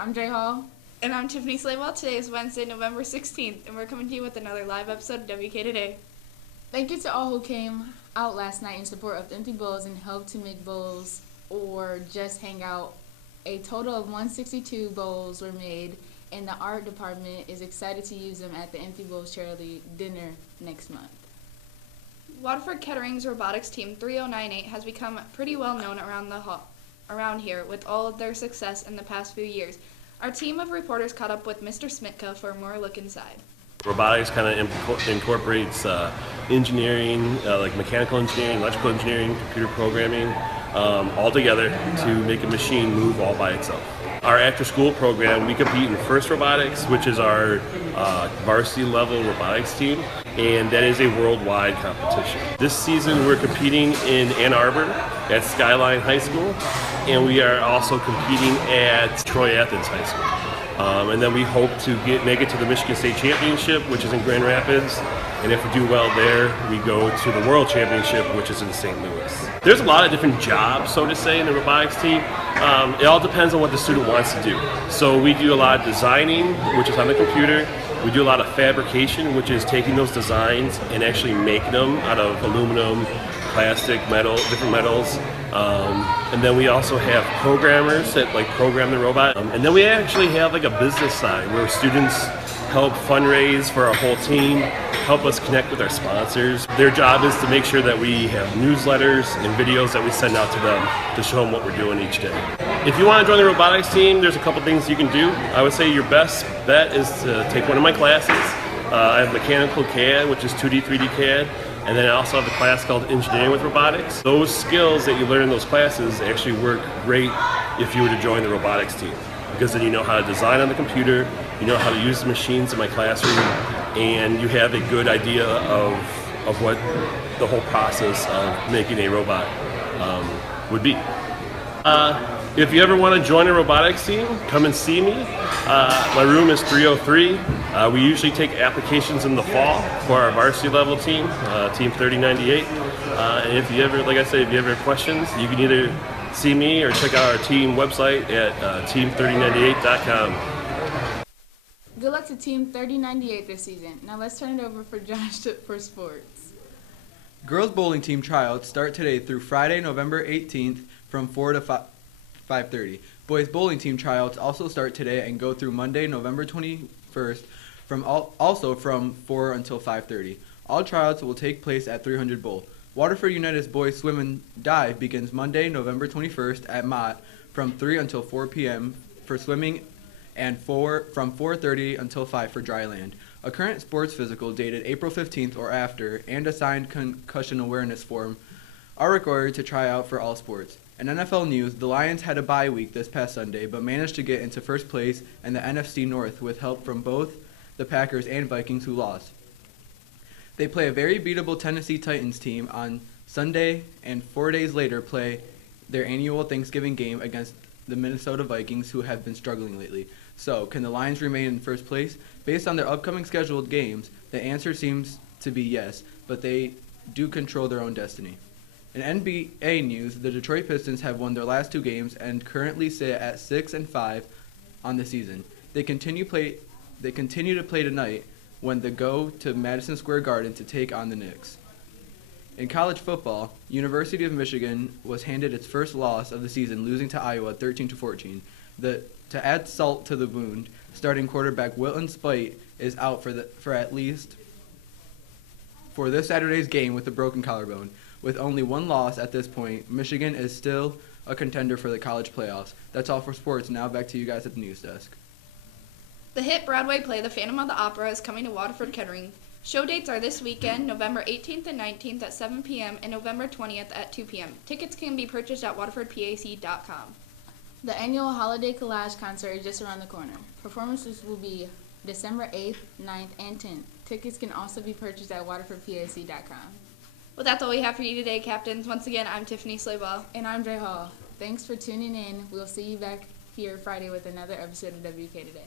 I'm Jay Hall. And I'm Tiffany Slaywell. Today is Wednesday, November 16th, and we're coming to you with another live episode of WK Today. Thank you to all who came out last night in support of Empty Bowls and helped to make bowls or just hang out. A total of 162 bowls were made, and the art department is excited to use them at the Empty Bowls charity dinner next month. Waterford Kettering's robotics team 3098 has become pretty well known around here with all of their success in the past few years. Our team of reporters caught up with Mr. Smitka for a more look inside. Robotics kind of incorporates engineering, like mechanical engineering, electrical engineering, computer programming, all together to make a machine move all by itself. Our after-school program, we compete in FIRST Robotics, which is our varsity level robotics team, and that is a worldwide competition. This season we're competing in Ann Arbor at Skyline High School, and we are also competing at Troy Athens High School. And then we hope to make it to the Michigan State Championship, which is in Grand Rapids. And if we do well there, we go to the World Championship, which is in St. Louis. There's a lot of different jobs, so to say, in the robotics team. It all depends on what the student wants to do. So we do a lot of designing, which is on the computer. We do a lot of fabrication, which is taking those designs and actually making them out of aluminum, plastic, metal, different metals. And then we also have programmers that program the robot. And then we actually have a business side where students help fundraise for our whole team, help us connect with our sponsors. Their job is to make sure that we have newsletters and videos that we send out to them to show them what we're doing each day. If you want to join the robotics team, there's a couple things you can do. I would say your best bet is to take one of my classes. I have mechanical CAD, which is 2D, 3D CAD. And then I also have a class called Engineering with Robotics. Those skills that you learn in those classes actually work great if you were to join the robotics team, because then you know how to design on the computer, you know how to use the machines in my classroom, and you have a good idea of what the whole process of making a robot would be. If you ever want to join a robotics team, come and see me. My room is 303. We usually take applications in the fall for our varsity level team, Team 3098. And if you ever, like I said, if you ever have questions, you can either see me or check out our team website at team3098.com. Good luck to Team 3098 this season. Now let's turn it over for Josh for sports. Girls bowling team tryouts start today through Friday, November 18th from 4 to 5:30. Boys bowling team tryouts also start today and go through Monday, November 21st also from 4 until 5:30. All tryouts will take place at 300 Bowl. Waterford United's boys swim and dive begins Monday, November 21st at Mott from 3 until 4 p.m. for swimming and from 4:30 until 5 for dry land. A current sports physical dated April 15th or after and a signed concussion awareness form are required to try out for all sports. In NFL news, the Lions had a bye week this past Sunday, but managed to get into first place in the NFC North with help from both the Packers and Vikings, who lost. They play a very beatable Tennessee Titans team on Sunday, and 4 days later play their annual Thanksgiving game against the Minnesota Vikings, who have been struggling lately. So, can the Lions remain in first place? Based on their upcoming scheduled games, the answer seems to be yes, but they do control their own destiny. In NBA news, the Detroit Pistons have won their last 2 games and currently sit at 6-5 on the season. They continue to play tonight when they go to Madison Square Garden to take on the Knicks. In college football, University of Michigan was handed its first loss of the season, losing to Iowa 13-14. To add salt to the wound, starting quarterback Wilton Spite is out for at least for this Saturday's game with a broken collarbone. With only one loss at this point, Michigan is still a contender for the college playoffs. That's all for sports. Now back to you guys at the news desk. The hit Broadway play The Phantom of the Opera is coming to Waterford Kettering. Show dates are this weekend, November 18th and 19th at 7 p.m. and November 20th at 2 p.m. Tickets can be purchased at waterfordpac.com. The annual Holiday Collage concert is just around the corner. Performances will be December 8th, 9th, and 10th. Tickets can also be purchased at waterfordpac.com. Well, that's all we have for you today, Captains. Once again, I'm Tiffany Slaywell. And I'm Jay Hall. Thanks for tuning in. We'll see you back here Friday with another episode of WK Today.